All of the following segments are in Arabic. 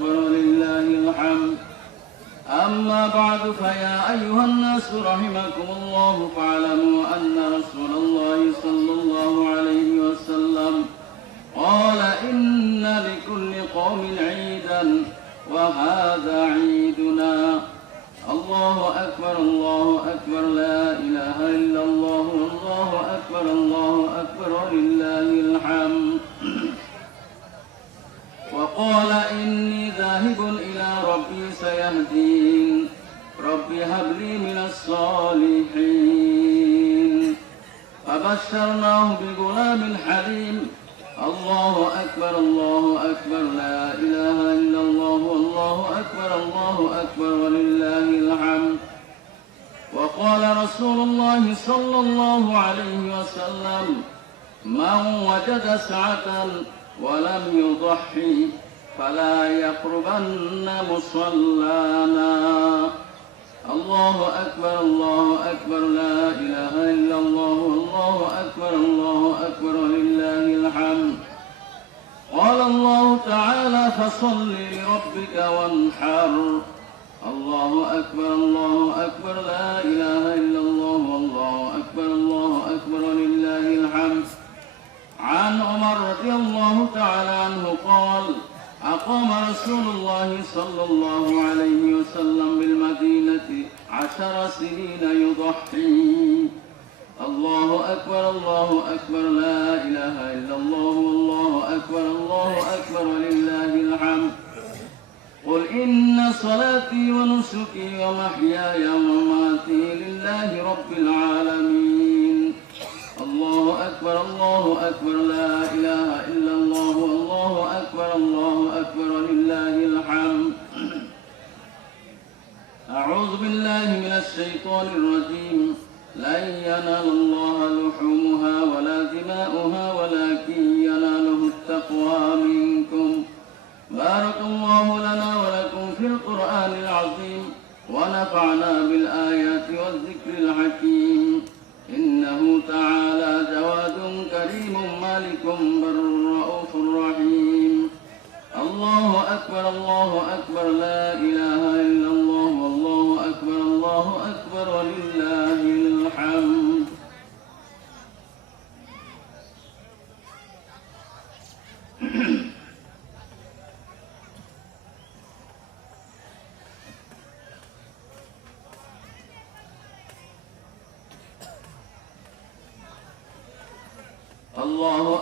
ولله الحمد. أما بعد فيا أيها الناس رحمكم الله فاعلموا أن رسول الله صلى الله عليه وسلم قال إن لكل قوم عيدا وهذا عيدنا. الله أكبر الله أكبر لا إله إلا الله الله أكبر الله أكبر ولله الحمد. فبشرناه بغلام حليم. الله أكبر الله أكبر لا إله إلا الله الله أكبر الله أكبر ولله الحمد. وقال رسول الله صلى الله عليه وسلم من وجد سعة ولم يضحي فلا يقربن مصلانا. الله أكبر الله أكبر لا إله إلا الله الله أكبر الله أكبر ولله الحمد. قال الله تعالى فصل لربك وانحر. الله أكبر الله أكبر لا إله إلا الله الله أكبر الله أكبر ولله الحمد. عن عمر رضي الله تعالى عنه قال أقام رسول الله صلى الله عليه وسلم بالمدينة عشر سنين يضحي. الله أكبر الله أكبر لا إله إلا الله والله أكبر الله أكبر ولله الحمد. قل إن صلاتي ونسكي ومحياي ومماتي لله رب العالمين. الله أكبر الله أكبر لا إله إلا أعوذ بالله من الشيطان الرجيم. لن ينال الله لحومها ولا دماؤها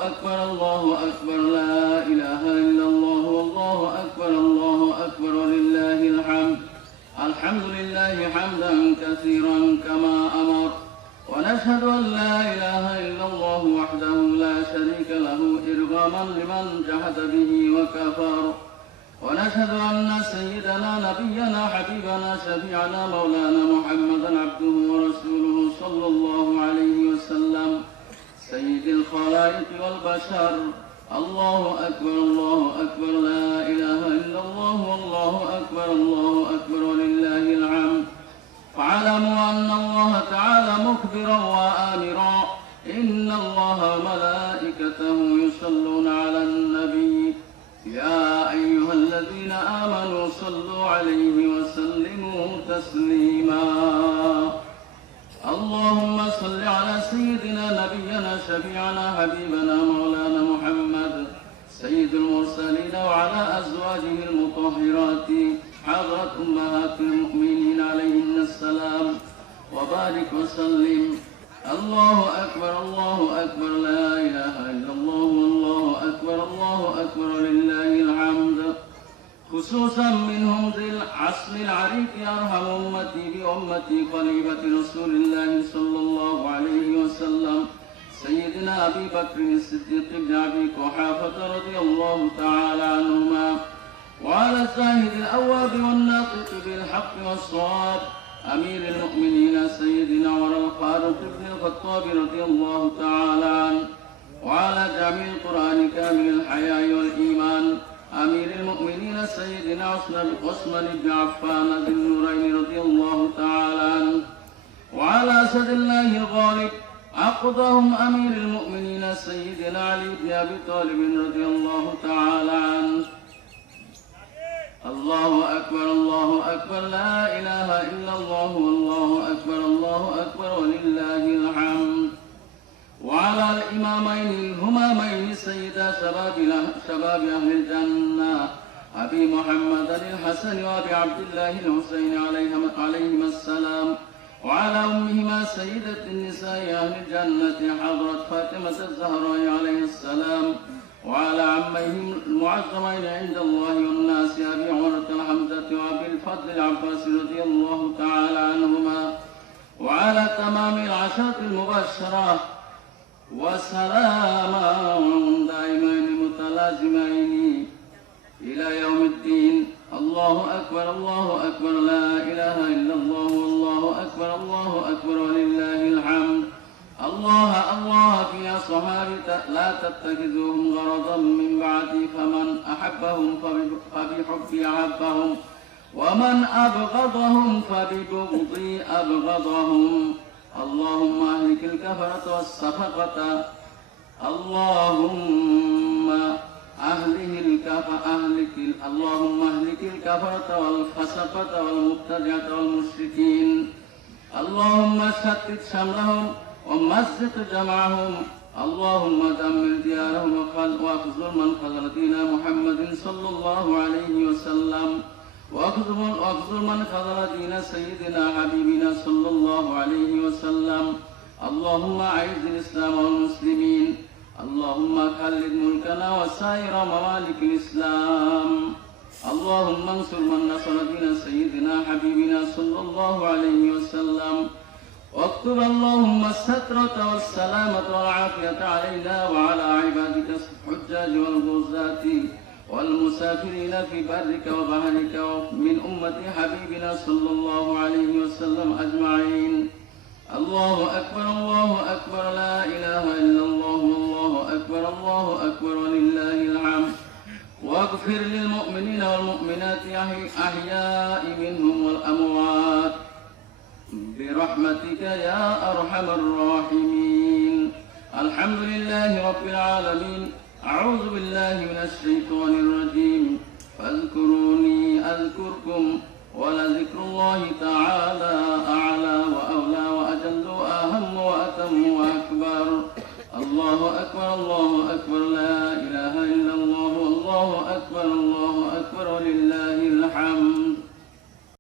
أكبر الله أكبر لا إله إلا الله والله أكبر الله أكبر ولله الحمد. الحمد لله حمدا كثيرا كما أمر. ونشهد أن لا إله إلا الله وحده لا شريك له إرغاما لمن جحد به وكفر ونشهد أن سيدنا نبينا حبيبنا شفيعنا مولانا محمدا عبده ورسوله صلى الله عليه وسلم. الخلائق والبشر. الله أكبر الله أكبر لا إله إلا الله والله أكبر الله أكبر ولله الحمد. فاعلموا أن الله تعالى مخبرا وآمرا. إن الله وملائكته يصلون على النبي. يا أيها الذين آمنوا صلوا عليه وسلموا تسليما. سيدنا نبينا شفيعنا حبيبنا مولانا محمد سيد المرسلين وعلى أزواجه المطهرات حضرة أمهات المؤمنين عليهن السلام. وبارك وسلم. الله أكبر الله أكبر لا إله إلا الله والله أكبر الله أكبر لله الحمد. خصوصا منهم ذي العصر العريق أرحم أمتي بأمتي خليفة أبي بكر الصديق بن أبي قحافة رضي الله تعالى عنهما وعلى الزاهد الأواب والناطق بالحق والصواب أمير المؤمنين سيدنا عمر الفاروق بن الخطاب رضي الله تعالى عنه وعلى جميع القرآن كامل الحياء والإيمان أمير المؤمنين سيدنا عثمان بن عفان ذي النورين رضي الله تعالى عنه وعلى أسد الله الغالب أخذهم أمير المؤمنين سيدنا علي بن أبي طالب رضي الله تعالى عنه. الله أكبر الله أكبر لا إله إلا الله والله أكبر الله أكبر ولله الحمد. وعلى الإمامين الهمامين سيدا شباب شباب أهل الجنة أبي محمد الحسن وأبي عبد الله الحسين عليهما عليهم السلام. وعلى أمهما سيدة النساء أهل الجنة حضرت فاطمة الزهراء عليه السلام وعلى عميهم المعظمين عند الله والناس أبي عمرة الحمزة وأبي الفضل العباس رضي الله تعالى عنهما وعلى تمام العشرة المبشرة وسلاما دائمين متلازمين إلى يوم الدين. الله أكبر الله أكبر لا إله إلا الله والله أكبر الله أكبر ولله الحمد. الله الله في أصحابي لا تتخذوهم غرضا من بعدي فمن أحبهم فبحبي أحبهم ومن أبغضهم فببغضي أبغضهم. اللهم أهلك الكفرة والسفقة اللهم أهله الكف أهلك اللهم أهلك الكفرة والفسقة والمبتدعة والمشركين. اللهم شتت شملهم ومزق جمعهم. اللهم دمر ديارهم واخذل من خذل دين محمد صلى الله عليه وسلم. واخذل من خذل دين سيدنا حبيبنا صلى الله عليه وسلم. اللهم أعز الإسلام والمسلمين. اللهم خلد ملكنا وسائر ممالك الإسلام. اللهم انصر من نصر دين سيدنا حبيبنا صلى الله عليه وسلم. واكتب اللهم السترة والسلامة والعافية علينا وعلى عبادك الحجاج والغزاة والمسافرين في برك وبحرك. من أمة حبيبنا صلى الله عليه وسلم يا أرحم الراحمين. الحمد لله رب العالمين. أعوذ بالله من الشيطان الرجيم. فاذكروني أذكركم ولذكر الله تعالى أعلى وأولى وأجل وأهم وأتم وأكبر. الله أكبر الله أكبر لا